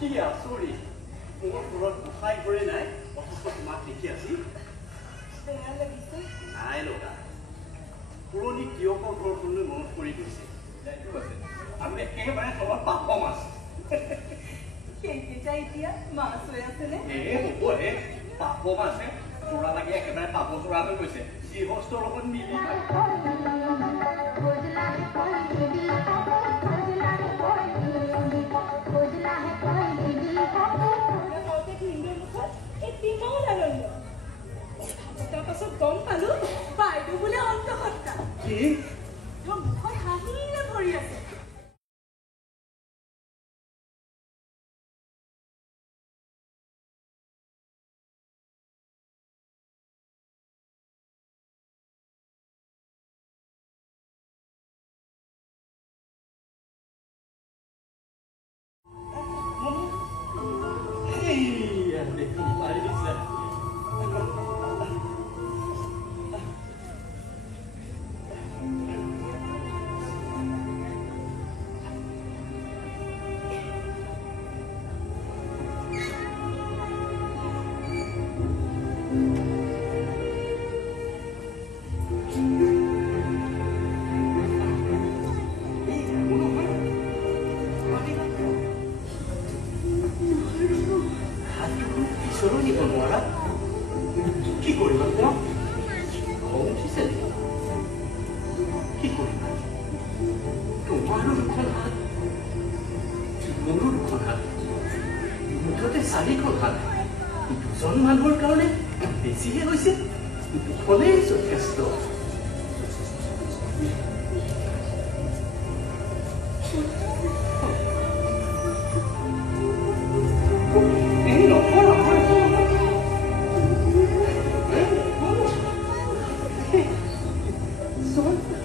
কি আচৰিত মোৰ ঘৰত গোসাঁই ঘৰে নাই অথচ তোমাক দেখি আছি বেয়া লাগিছে নাই লগা পুৰণি কিয়কৰ ঘৰখনলৈ মনত পৰি গৈছে আৰু একেবাৰে তলত পাপ মাছ সেইকেইটা এতিয়া মাছ হৈ আছেনে হ'ব হে পাপ মাছে চোৰা লাগি একেবাৰে পাপ চোৰা হৈ গৈছে গৃহস্থৰ লগত মিলি তাৰ পাছত গম পালো বাইদেউ বোলে অন্তঃসত্ত্বা কি মুখত হাঁহিৰে ভৰি আছে কি কৰিবা তেওঁ খং উঠিছে কি কৰিবা তোমাৰো দুখন হাত মোৰো দুখন হাত মুঠতে 4খন হাত দুজন মানুহৰ কাৰণে বেছিহে হৈছে দুখনেই যথেষ্ট Son